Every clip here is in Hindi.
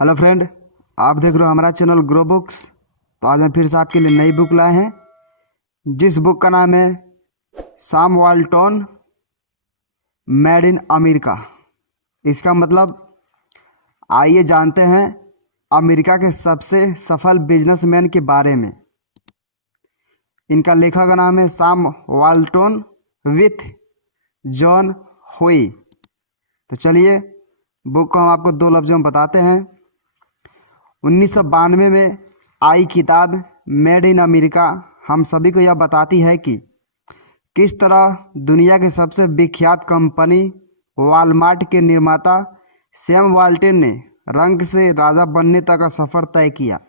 हेलो फ्रेंड, आप देख रहे हो हमारा चैनल ग्रो बुक्स। तो आज हम फिर से आपके लिए नई बुक लाए हैं, जिस बुक का नाम है Sam Walton made in America. इसका मतलब आइए जानते हैं अमेरिका के सबसे सफल बिजनेसमैन के बारे में। इनका लेखक का नाम है सैम वाल्टन विथ जॉन हुई। तो चलिए बुक को हम आपको दो लफ्ज़ों में बताते हैं। 1992 में आई किताब मेड इन अमेरिका हम सभी को यह बताती है कि किस तरह दुनिया के सबसे विख्यात कंपनी वॉलमार्ट के निर्माता सैम वाल्टन ने रंग से राजा बनने तक का सफ़र तय किया।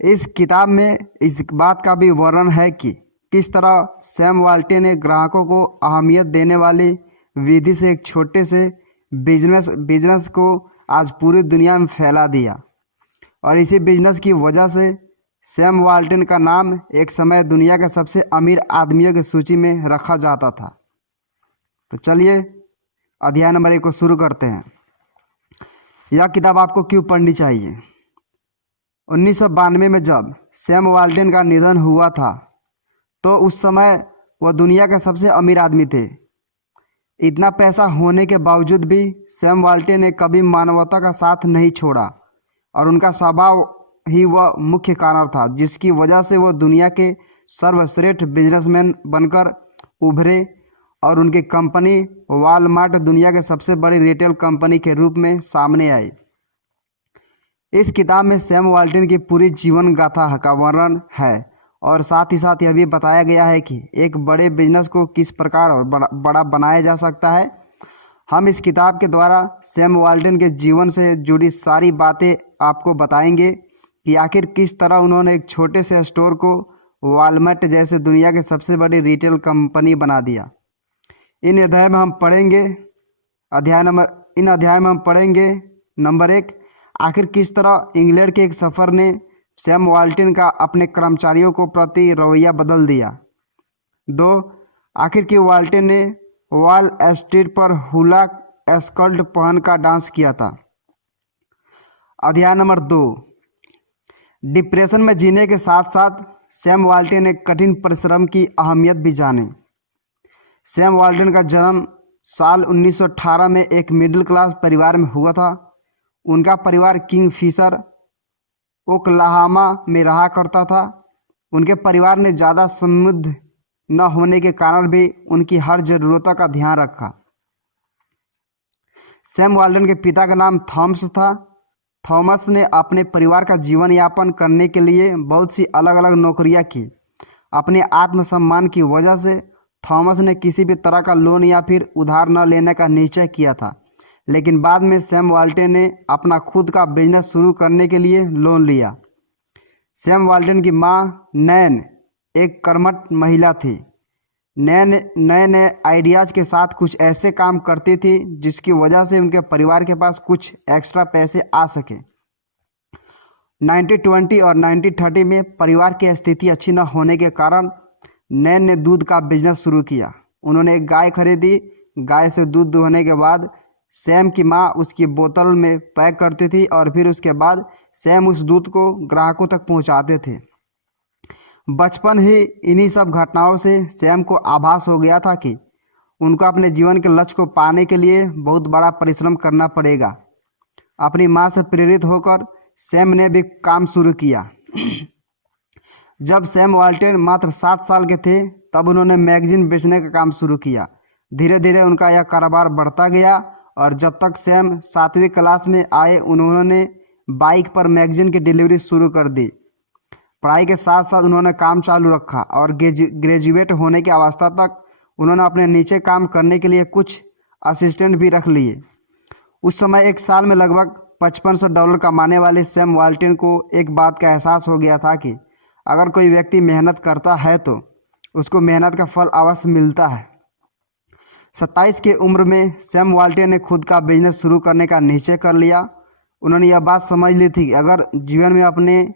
इस किताब में इस बात का भी वर्णन है कि किस तरह सैम वाल्टन ने ग्राहकों को अहमियत देने वाली विधि से एक छोटे से बिजनेस को आज पूरी दुनिया में फैला दिया। और इसी बिजनेस की वजह से सैम वाल्टन का नाम एक समय दुनिया के सबसे अमीर आदमियों की सूची में रखा जाता था। तो चलिए अध्याय नंबर 1 को शुरू करते हैं। यह किताब आपको क्यों पढ़नी चाहिए। 1992 में जब सैम वाल्टन का निधन हुआ था तो उस समय वह दुनिया के सबसे अमीर आदमी थे। इतना पैसा होने के बावजूद भी सैम वाल्टन ने कभी मानवता का साथ नहीं छोड़ा और उनका स्वभाव ही वह मुख्य कारण था जिसकी वजह से वो दुनिया के सर्वश्रेष्ठ बिजनेसमैन बनकर उभरे और उनकी कंपनी वॉलमार्ट दुनिया के सबसे बड़ी रिटेल कंपनी के रूप में सामने आई। इस किताब में सैम वाल्टन की पूरी जीवन गाथा का वर्णन है और साथ ही साथ यह भी बताया गया है कि एक बड़े बिजनेस को किस प्रकार और बड़ा बनाया जा सकता है। हम इस किताब के द्वारा सैम वाल्टन के जीवन से जुड़ी सारी बातें आपको बताएंगे कि आखिर किस तरह उन्होंने एक छोटे से स्टोर को वॉलमार्ट जैसे दुनिया के सबसे बड़ी रिटेल कंपनी बना दिया। इन अध्याय में हम पढ़ेंगे नंबर 1, आखिर किस तरह इंग्लैंड के एक सफ़र ने सैम वाल्टन का अपने कर्मचारियों को प्रति रवैया बदल दिया। 2, आखिर कि वाल्टन ने वॉल स्ट्रीट पर हुला स्कर्ट पहन का डांस किया था। अध्याय नंबर 2, डिप्रेशन में जीने के साथ साथ सैम वाल्टन ने कठिन परिश्रम की अहमियत भी जाने। सैम वाल्टन का जन्म साल 1918 में एक मिडिल क्लास परिवार में हुआ था। उनका परिवार किंगफिशर ओक्लाहोमा में रहा करता था। उनके परिवार ने ज़्यादा समृद्ध न होने के कारण भी उनकी हर ज़रूरतों का ध्यान रखा। सैम वाल्टन के पिता का नाम थॉमस था। थॉमस ने अपने परिवार का जीवन यापन करने के लिए बहुत सी अलग अलग नौकरियां की। अपने आत्मसम्मान की वजह से थॉमस ने किसी भी तरह का लोन या फिर उधार न लेने का निश्चय किया था, लेकिन बाद में सैम वाल्टन ने अपना खुद का बिजनेस शुरू करने के लिए लोन लिया। सैम वाल्टन की मां नैन एक कर्मठ महिला थी। नए नए आइडियाज़ के साथ कुछ ऐसे काम करती थी जिसकी वजह से उनके परिवार के पास कुछ एक्स्ट्रा पैसे आ सके। 1920 और 1930 में परिवार की स्थिति अच्छी न होने के कारण नैन ने दूध का बिजनेस शुरू किया। उन्होंने एक गाय खरीदी। गाय से दूध दुहने के बाद सैम की माँ उसकी बोतल में पैक करती थी और फिर उसके बाद सैम उस दूध को ग्राहकों तक पहुंचाते थे। बचपन ही इन्हीं सब घटनाओं से सैम को आभास हो गया था कि उनको अपने जीवन के लक्ष्य को पाने के लिए बहुत बड़ा परिश्रम करना पड़ेगा। अपनी माँ से प्रेरित होकर सैम ने भी काम शुरू किया। जब सैम वाल्टन मात्र 7 साल के थे तब उन्होंने मैगजीन बेचने का काम शुरू किया। धीरे धीरे उनका यह कारोबार बढ़ता गया और जब तक सैम 7वीं क्लास में आए उन्होंने बाइक पर मैगजीन की डिलीवरी शुरू कर दी। पढ़ाई के साथ साथ उन्होंने काम चालू रखा और ग्रेजुएट होने की अवस्था तक उन्होंने अपने नीचे काम करने के लिए कुछ असिस्टेंट भी रख लिए। उस समय एक साल में लगभग $5500 कमाने वाले सैम वाल्टन को एक बात का एहसास हो गया था कि अगर कोई व्यक्ति मेहनत करता है तो उसको मेहनत का फल अवश्य मिलता है। 27 की उम्र में सैम वाल्टन ने खुद का बिजनेस शुरू करने का निश्चय कर लिया। उन्होंने यह बात समझ ली थी कि अगर जीवन में अपने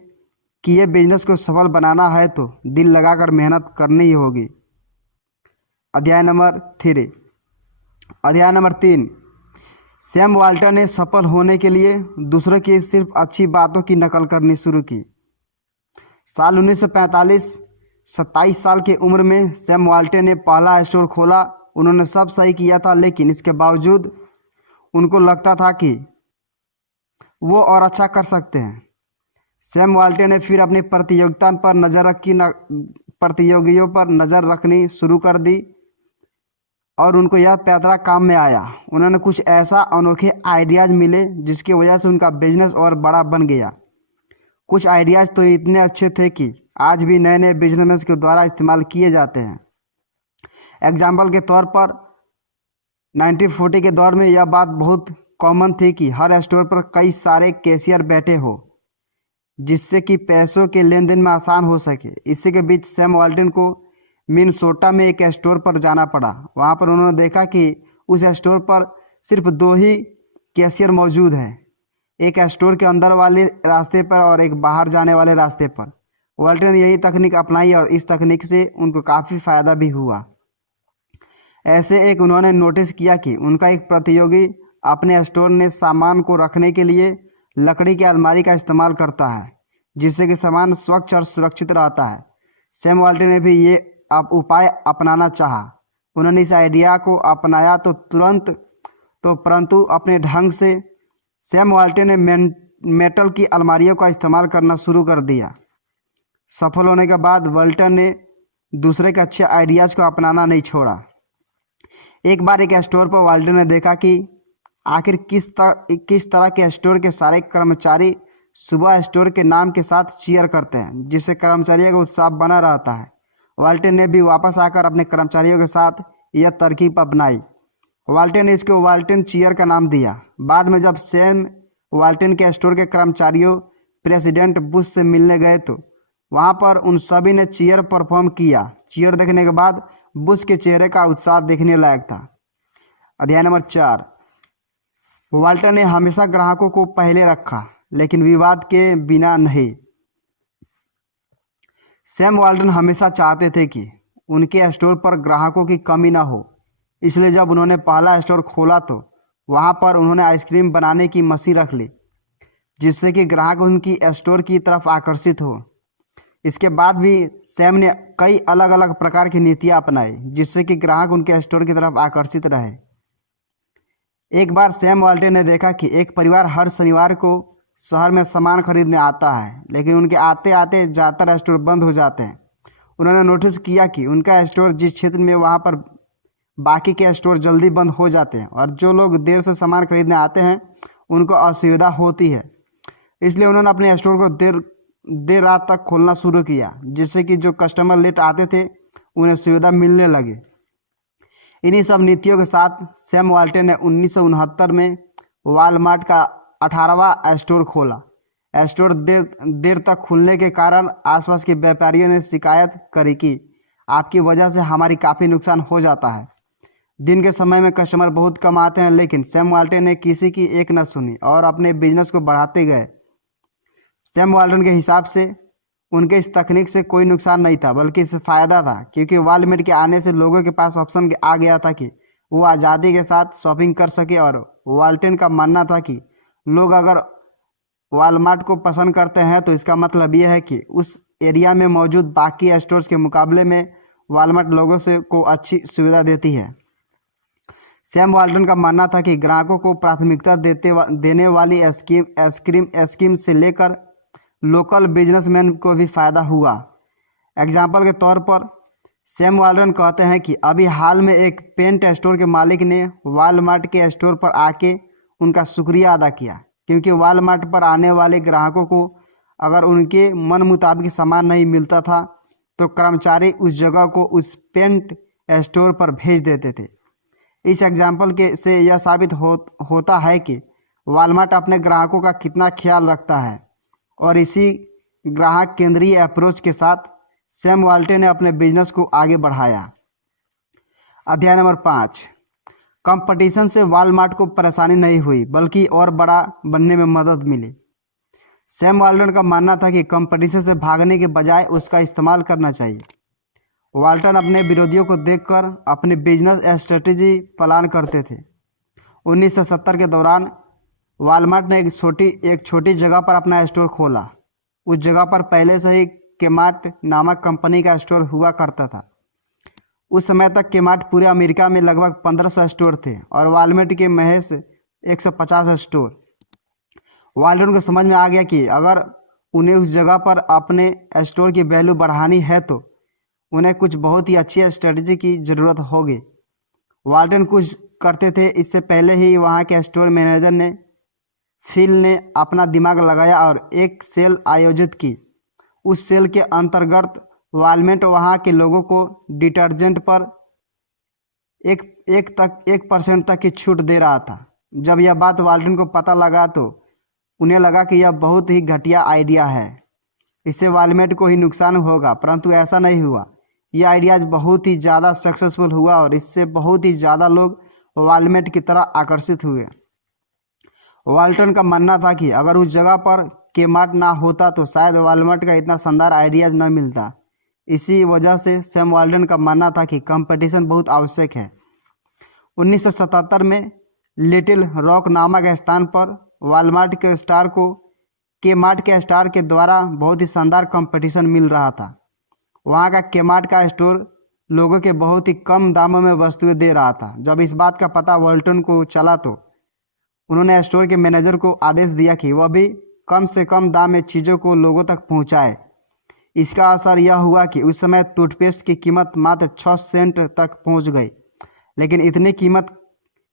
किए बिजनेस को सफल बनाना है तो दिल लगाकर मेहनत करनी ही होगी। अध्याय नंबर 3, सैम वाल्टन ने सफल होने के लिए दूसरों की सिर्फ अच्छी बातों की नकल करनी शुरू की। साल 1945, 27 साल की उम्र में सैम वाल्टन ने पहला स्टोर खोला। उन्होंने सब सही किया था, लेकिन इसके बावजूद उनको लगता था कि वो और अच्छा कर सकते हैं। सैम वाल्टन ने फिर अपनी प्रतियोगियों पर नज़र रखनी शुरू कर दी और उनको यह पैतरा काम में आया। उन्होंने कुछ ऐसा अनोखे आइडियाज़ मिले जिसकी वजह से उनका बिजनेस और बड़ा बन गया। कुछ आइडियाज़ तो इतने अच्छे थे कि आज भी नए नए बिजनेसमैन के द्वारा इस्तेमाल किए जाते हैं। एग्जाम्पल के तौर पर 1940 के दौर में यह बात बहुत कॉमन थी कि हर स्टोर पर कई सारे कैशियर बैठे हो, जिससे कि पैसों के लेन देन में आसान हो सके। इसी के बीच सैम वाल्टन को मिनेसोटा में एक स्टोर पर जाना पड़ा। वहाँ पर उन्होंने देखा कि उस स्टोर पर सिर्फ 2 ही कैशियर मौजूद हैं, एक स्टोर के अंदर वाले रास्ते पर और एक बाहर जाने वाले रास्ते पर। वाल्टन ने यही तकनीक अपनाई और इस तकनीक से उनको काफ़ी फ़ायदा भी हुआ। ऐसे एक उन्होंने नोटिस किया कि उनका एक प्रतियोगी अपने स्टोर में सामान को रखने के लिए लकड़ी की अलमारी का इस्तेमाल करता है, जिससे कि सामान स्वच्छ और सुरक्षित रहता है। सैम वाल्टन ने भी ये उपाय अपनाना चाहा। उन्होंने इस आइडिया को अपनाया परंतु अपने ढंग से। सैम वाल्टन ने मेटल की अलमारियों का इस्तेमाल करना शुरू कर दिया। सफल होने के बाद वाल्टन ने दूसरे के अच्छे आइडियाज़ को अपनाना नहीं छोड़ा। एक बार एक स्टोर पर वाल्टन ने देखा कि आखिर किस तरह के स्टोर के सारे कर्मचारी सुबह स्टोर के नाम के साथ चीयर करते हैं, जिससे कर्मचारियों का उत्साह बना रहता है। वाल्टन ने भी वापस आकर अपने कर्मचारियों के साथ यह तरकीब अपनाई। वाल्टन ने इसको वाल्टन चीयर का नाम दिया। बाद में जब सैम वाल्टन के स्टोर के कर्मचारियों प्रेसिडेंट बुश से मिलने गए तो वहाँ पर उन सभी ने चीयर परफॉर्म किया। चीयर देखने के बाद बुश के चेहरे का उत्साह देखने लायक था। अध्याय नंबर 4। वाल्टन ने हमेशा ग्राहकों को पहले रखा, लेकिन विवाद के बिना नहीं। सैम वाल्टन हमेशा चाहते थे कि उनके स्टोर पर ग्राहकों की कमी ना हो, इसलिए जब उन्होंने पहला स्टोर खोला तो वहाँ पर उन्होंने आइसक्रीम बनाने की मशीन रख ली, जिससे कि ग्राहक उनकी स्टोर की तरफ आकर्षित हो। इसके बाद भी सैम ने कई अलग अलग प्रकार की नीतियाँ अपनाई, जिससे कि ग्राहक उनके स्टोर की तरफ आकर्षित रहे। एक बार सैम वाल्टन ने देखा कि एक परिवार हर शनिवार को शहर में सामान खरीदने आता है, लेकिन उनके आते आते ज़्यादातर स्टोर बंद हो जाते हैं। उन्होंने नोटिस किया कि उनका स्टोर जिस क्षेत्र में, वहाँ पर बाकी के स्टोर जल्दी बंद हो जाते हैं और जो लोग देर से सामान खरीदने आते हैं उनको असुविधा होती है। इसलिए उन्होंने अपने स्टोर को देर रात तक खोलना शुरू किया, जिससे कि जो कस्टमर लेट आते थे उन्हें सुविधा मिलने लगे। इन्हीं सब नीतियों के साथ सैम वाल्टन ने 1969 में वालमार्ट का 18वां स्टोर खोला। स्टोर देर तक खुलने के कारण आसपास के व्यापारियों ने शिकायत करी कि आपकी वजह से हमारी काफ़ी नुकसान हो जाता है। दिन के समय में कस्टमर बहुत कम आते हैं, लेकिन सैम वाल्टन ने किसी की एक न सुनी और अपने बिजनेस को बढ़ाते गए। सैम वाल्टन के हिसाब से उनके इस तकनीक से कोई नुकसान नहीं था, बल्कि इससे फ़ायदा था, क्योंकि वालमार्ट के आने से लोगों के पास ऑप्शन आ गया था कि वो आज़ादी के साथ शॉपिंग कर सके। और वाल्टन का मानना था कि लोग अगर वालमार्ट को पसंद करते हैं तो इसका मतलब ये है कि उस एरिया में मौजूद बाकी स्टोर्स के मुकाबले में वालमार्ट लोगों को अच्छी सुविधा देती है। सैम वाल्टन का मानना था कि ग्राहकों को प्राथमिकता देने वाली स्कीम से लेकर लोकल बिजनेसमैन को भी फायदा हुआ। एग्जाम्पल के तौर पर सैम वाल्टन कहते हैं कि अभी हाल में एक पेंट स्टोर के मालिक ने वालमार्ट के स्टोर पर आके उनका शुक्रिया अदा किया, क्योंकि वालमार्ट पर आने वाले ग्राहकों को अगर उनके मन मुताबिक सामान नहीं मिलता था तो कर्मचारी उस जगह को उस पेंट स्टोर पर भेज देते थे। इस एग्जाम्पल से यह साबित होता है कि वालमार्ट अपने ग्राहकों का कितना ख्याल रखता है, और इसी ग्राहक केंद्रीय अप्रोच के साथ सैम वाल्टन ने अपने बिजनेस को आगे बढ़ाया। अध्याय नंबर 5। कंपटीशन से वालमार्ट को परेशानी नहीं हुई, बल्कि और बड़ा बनने में मदद मिली। सैम वाल्टन का मानना था कि कंपटीशन से भागने के बजाय उसका इस्तेमाल करना चाहिए। वाल्टन अपने विरोधियों को देखकर अपने बिजनेस स्ट्रेटेजी प्लान करते थे। 1970 के दौरान वालमार्ट ने एक छोटी जगह पर अपना स्टोर खोला। उस जगह पर पहले से ही केमार्ट नामक कंपनी का स्टोर हुआ करता था। उस समय तक केमार्ट पूरे अमेरिका में लगभग 1500 स्टोर थे और वालमार्ट के महज 150 स्टोर। वालमार्ट को समझ में आ गया कि अगर उन्हें उस जगह पर अपने स्टोर की वैल्यू बढ़ानी है तो उन्हें कुछ बहुत ही अच्छी स्ट्रेटजी की ज़रूरत होगी। वाल्टन कुछ करते थे इससे पहले ही वहाँ के स्टोर मैनेजर फिल ने अपना दिमाग लगाया और एक सेल आयोजित की। उस सेल के अंतर्गत वालमार्ट वहाँ के लोगों को डिटर्जेंट पर 1% तक की छूट दे रहा था। जब यह बात वाल्टन को पता लगा तो उन्हें लगा कि यह बहुत ही घटिया आइडिया है, इससे वालमार्ट को ही नुकसान होगा, परंतु ऐसा नहीं हुआ। यह आइडिया बहुत ही ज़्यादा सक्सेसफुल हुआ और इससे बहुत ही ज़्यादा लोग वालमार्ट की तरह आकर्षित हुए। वाल्टन का मानना था कि अगर उस जगह पर केमार्ट ना होता तो शायद वालमार्ट का इतना शानदार आइडियाज न मिलता। इसी वजह से सैम वाल्टन का मानना था कि कंपटीशन बहुत आवश्यक है। 1977 में लिटिल रॉक नामक स्थान पर वालमार्ट के स्टार को केमार्ट के स्टार के द्वारा बहुत ही शानदार कंपटीशन मिल रहा था। वहाँ का केमार्ट का स्टोर लोगों के बहुत ही कम दामों में वस्तुएं दे रहा था। जब इस बात का पता वाल्टन को चला तो उन्होंने स्टोर के मैनेजर को आदेश दिया कि वह भी कम से कम दाम में चीज़ों को लोगों तक पहुँचाए। इसका असर यह हुआ कि उस समय टूथपेस्ट की कीमत मात्र 6 सेंट तक पहुँच गई। लेकिन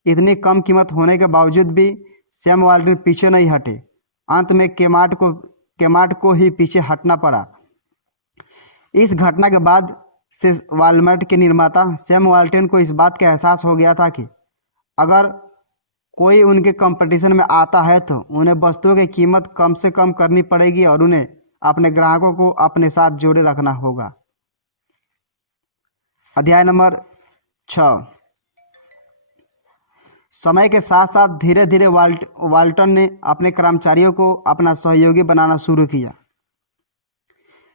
इतनी कम कीमत होने के बावजूद भी सैम वाल्टन पीछे नहीं हटे। अंत में केमार्ट को ही पीछे हटना पड़ा। इस घटना के बाद से वालमार्ट के निर्माता सैम वाल्टन को इस बात का एहसास हो गया था कि अगर कोई उनके कंपटीशन में आता है तो उन्हें वस्तुओं की कीमत कम से कम करनी पड़ेगी और उन्हें अपने ग्राहकों को अपने साथ जोड़े रखना होगा। अध्याय नंबर 6। समय के साथ साथ धीरे धीरे वाल्टन ने अपने कर्मचारियों को अपना सहयोगी बनाना शुरू किया।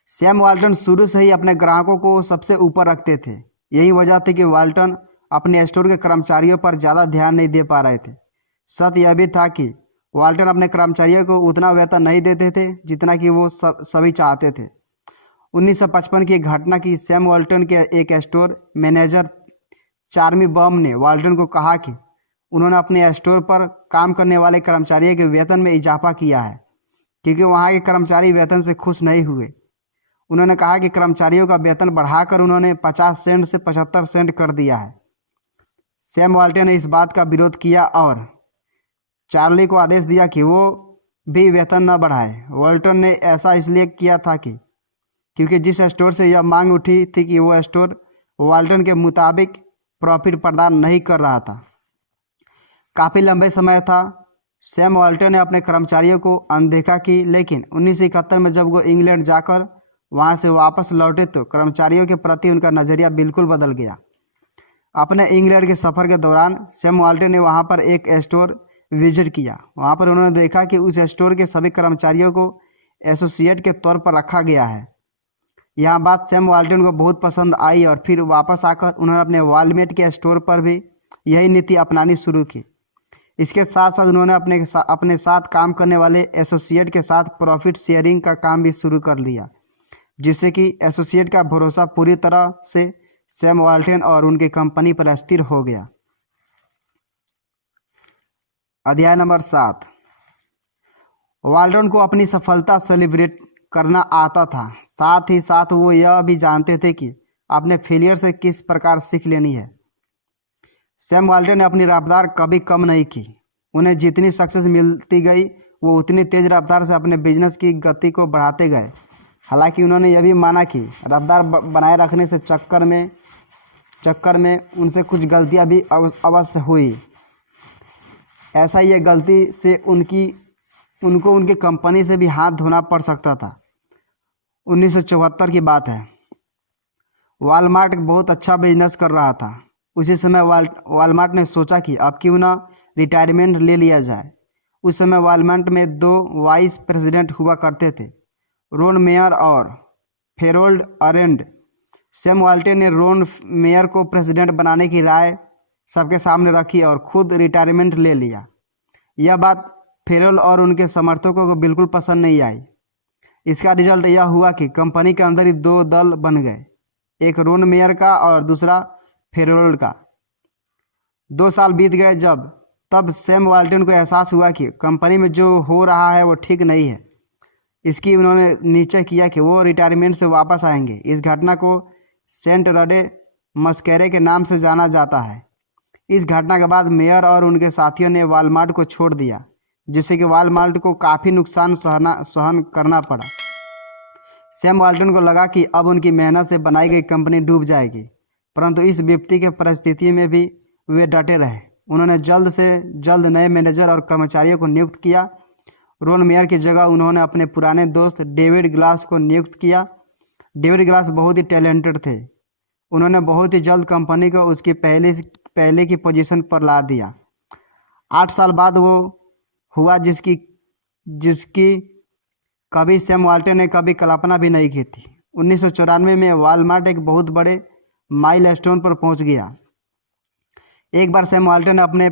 सैम वाल्टन शुरू से ही अपने ग्राहकों को सबसे ऊपर रखते थे। यही वजह थी कि वाल्टन अपने स्टोर के कर्मचारियों पर ज़्यादा ध्यान नहीं दे पा रहे थे। सत्य यह भी था कि वाल्टन अपने कर्मचारियों को उतना वेतन नहीं देते थे जितना कि वो सभी चाहते थे। 1955 की घटना की सैम वाल्टन के एक स्टोर मैनेजर चार्मी बम ने वाल्टन को कहा कि उन्होंने अपने स्टोर पर काम करने वाले कर्मचारियों के वेतन में इजाफा किया है क्योंकि वहाँ के कर्मचारी वेतन से खुश नहीं हुए। उन्होंने कहा कि कर्मचारियों का वेतन बढ़ाकर उन्होंने 50 सेंट से 75 सेंट कर दिया है। सैम वाल्टन ने इस बात का विरोध किया और चार्ली को आदेश दिया कि वो भी वेतन न बढ़ाए। वाल्टन ने ऐसा इसलिए किया था क्योंकि जिस स्टोर से यह मांग उठी थी कि वो स्टोर वाल्टन के मुताबिक प्रॉफिट प्रदान नहीं कर रहा था। काफ़ी लंबे समय था सैम वाल्टन ने अपने कर्मचारियों को अनदेखा की, लेकिन 1971 में जब वो इंग्लैंड जाकर वहाँ से वापस लौटे तो कर्मचारियों के प्रति उनका नज़रिया बिल्कुल बदल गया। अपने इंग्लैंड के सफ़र के दौरान सैम वाल्टन ने वहाँ पर एक स्टोर विजिट किया। वहाँ पर उन्होंने देखा कि उस स्टोर के सभी कर्मचारियों को एसोसिएट के तौर पर रखा गया है। यह बात सैम वाल्टन को बहुत पसंद आई और फिर वापस आकर उन्होंने अपने वालमार्ट के स्टोर पर भी यही नीति अपनानी शुरू की। इसके साथ साथ उन्होंने अपने साथ काम करने वाले एसोसिएट के साथ प्रॉफिट शेयरिंग का काम भी शुरू कर लिया, जिससे कि एसोसिएट का भरोसा पूरी तरह से सैम वाल्टन और उनकी कंपनी पर स्थिर हो गया। अध्याय नंबर 7। वाल्टन को अपनी सफलता सेलिब्रेट करना आता था, साथ ही साथ वो यह भी जानते थे कि अपने फेलियर से किस प्रकार सीख लेनी है। सैम वाल्टन ने अपनी रफ्तार कभी कम नहीं की। उन्हें जितनी सक्सेस मिलती गई वो उतनी तेज रफ्तार से अपने बिजनेस की गति को बढ़ाते गए। हालांकि उन्होंने यह भी माना कि रफ्तार बनाए रखने से चक्कर में उनसे कुछ गलतियां भी अवश्य हुई। ऐसा ये गलती से उनको उनकी कंपनी से भी हाथ धोना पड़ सकता था। 1974 की बात है। वालमार्ट बहुत अच्छा बिजनेस कर रहा था। उसी समय वालमार्ट ने सोचा कि अब क्यों ना रिटायरमेंट ले लिया जाए। उस समय वालमार्ट में 2 वाइस प्रेसिडेंट हुआ करते थे, रोन मेयर और फेरोल्ड अरेंड। सैम वाल्टन ने रोन मेयर को प्रेसिडेंट बनाने की राय सबके सामने रखी और खुद रिटायरमेंट ले लिया। यह बात फेरेल और उनके समर्थकों को बिल्कुल पसंद नहीं आई। इसका रिजल्ट यह हुआ कि कंपनी के अंदर ही दो दल बन गए, एक रोन मेयर का और दूसरा फेरेल का। 2 साल बीत गए तब सैम वाल्टन को एहसास हुआ कि कंपनी में जो हो रहा है वो ठीक नहीं है। इसकी उन्होंने निश्चय किया कि वो रिटायरमेंट से वापस आएंगे। इस घटना को सेंट रडे मस्करे के नाम से जाना जाता है। इस घटना के बाद मेयर और उनके साथियों ने वॉलमार्ट को छोड़ दिया, जिससे कि वॉलमार्ट को काफ़ी नुकसान सहन करना पड़ा। सैम वाल्टन को लगा कि अब उनकी मेहनत से बनाई गई कंपनी डूब जाएगी, परंतु इस विपत्ति के परिस्थिति में भी वे डटे रहे। उन्होंने जल्द से जल्द नए मैनेजर और कर्मचारियों को नियुक्त किया। रोन मेयर की जगह उन्होंने अपने पुराने दोस्त डेविड ग्लास को नियुक्त किया। डेविड ग्लास बहुत ही टैलेंटेड थे। उन्होंने बहुत ही जल्द कंपनी को उसकी पहले की पोजीशन पर ला दिया। 8 साल बाद वो हुआ जिसकी कभी सैम वाल्टन ने कभी कल्पना भी नहीं की थी। 1994 में वॉलमार्ट एक बहुत बड़े माइलस्टोन पर पहुंच गया। एक बार सैम वाल्टन ने अपने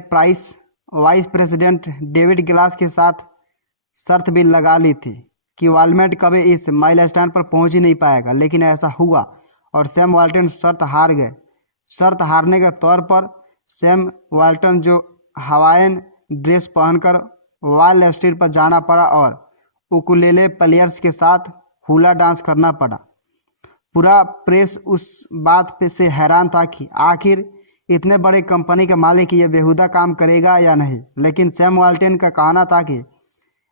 वाइस प्रेसिडेंट डेविड ग्लास के साथ शर्त भी लगा ली थी कि वॉलमार्ट कभी इस माइलस्टोन पर पहुंच ही नहीं पाएगा, लेकिन ऐसा हुआ और सैम वाल्टन शर्त हार गए। शर्त हारने के तौर पर सैम वाल्टन जो हवाईयन ड्रेस पहनकर वॉल स्ट्रीट पर जाना पड़ा और उकुलेले प्लेयर्स के साथ हुला डांस करना पड़ा। पूरा प्रेस उस बात से हैरान था कि आखिर इतने बड़े कंपनी का मालिक ये बेहुदा काम करेगा या नहीं, लेकिन सैम वाल्टन का कहना था कि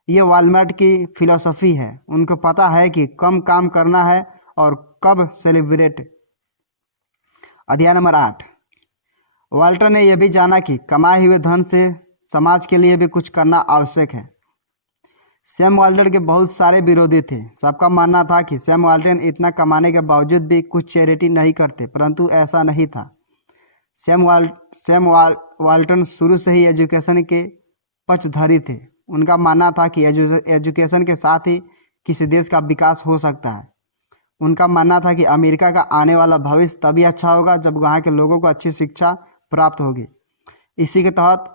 ये वॉलमार्ट की फिलॉसफी है। उनको पता है कि कम काम करना है और कब सेलिब्रेट। अध्याय नंबर 8। वाल्टर ने यह भी जाना कि कमाए हुए धन से समाज के लिए भी कुछ करना आवश्यक है। सैम वाल्टन के बहुत सारे विरोधी थे। सबका मानना था कि सैम वाल्टन इतना कमाने के बावजूद भी कुछ चैरिटी नहीं करते, परंतु ऐसा नहीं था। सैम वाल्टन शुरू से ही एजुकेशन के पक्षधरी थे। उनका मानना था कि एजुकेशन के साथ ही किसी देश का विकास हो सकता है। उनका मानना था कि अमेरिका का आने वाला भविष्य तभी अच्छा होगा जब वहाँ के लोगों को अच्छी शिक्षा प्राप्त होगी। इसी के तहत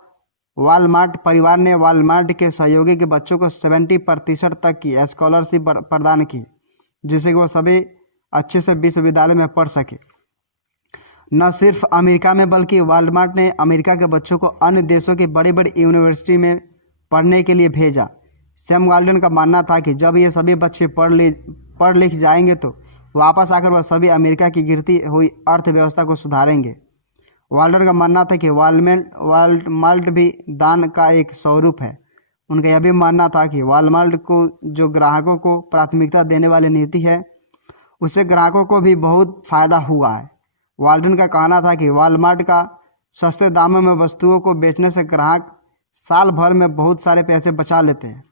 वॉलमार्ट परिवार ने वॉलमार्ट के सहयोगी के बच्चों को 70% तक की स्कॉलरशिप प्रदान की, जिससे कि वो सभी अच्छे से विश्वविद्यालय में पढ़ सके। न सिर्फ अमेरिका में बल्कि वॉलमार्ट ने अमेरिका के बच्चों को अन्य देशों की बड़ी बड़ी यूनिवर्सिटी में पढ़ने के लिए भेजा। सैम वाल्टन का मानना था कि जब ये सभी बच्चे पढ़ लिख जाएंगे तो वापस आकर वह सभी अमेरिका की गिरती हुई अर्थव्यवस्था को सुधारेंगे। वाल्टन का मानना था कि वॉलमार्ट भी दान का एक स्वरूप है। उनका यह भी मानना था कि वॉलमार्ट को जो ग्राहकों को प्राथमिकता देने वाली नीति है, उससे ग्राहकों को भी बहुत फायदा हुआ है। वाल्टन का कहना था कि वॉलमार्ट का सस्ते दामों में वस्तुओं को बेचने से ग्राहक साल भर में बहुत सारे पैसे बचा लेते हैं।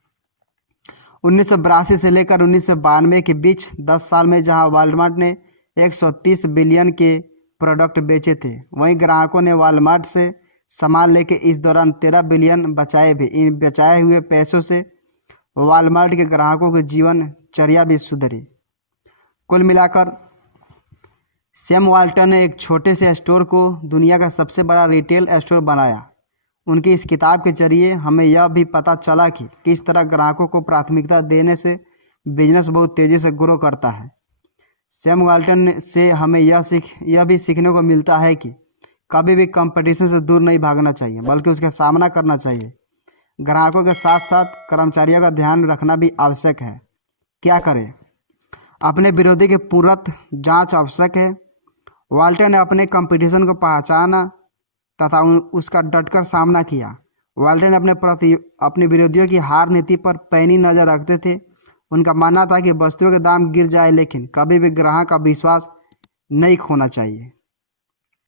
1982 से लेकर 1992 के बीच 10 साल में जहां वॉलमार्ट ने 130 बिलियन के प्रोडक्ट बेचे थे, वहीं ग्राहकों ने वॉलमार्ट से सामान लेके इस दौरान 13 बिलियन बचाए भी। इन बचाए हुए पैसों से वॉलमार्ट के ग्राहकों की जीवनचर्या भी सुधरी। कुल मिलाकर सैम वाल्टन ने एक छोटे से स्टोर को दुनिया का सबसे बड़ा रिटेल स्टोर बनाया। उनकी इस किताब के जरिए हमें यह भी पता चला कि किस तरह ग्राहकों को प्राथमिकता देने से बिजनेस बहुत तेज़ी से ग्रो करता है। सैम वाल्टन से हमें यह भी सीखने को मिलता है कि कभी भी कंपटीशन से दूर नहीं भागना चाहिए, बल्कि उसका सामना करना चाहिए। ग्राहकों के साथ साथ कर्मचारियों का ध्यान रखना भी आवश्यक है। क्या करें? अपने विरोधी की पूरक जांच आवश्यक है। वाल्टन ने अपने कंपटीशन को पहचाना तथा उसका डटकर सामना किया। वाल्टन अपने विरोधियों की हार नीति पर पैनी नज़र रखते थे। उनका मानना था कि वस्तुओं के दाम गिर जाए, लेकिन कभी भी ग्राहक का विश्वास नहीं खोना चाहिए।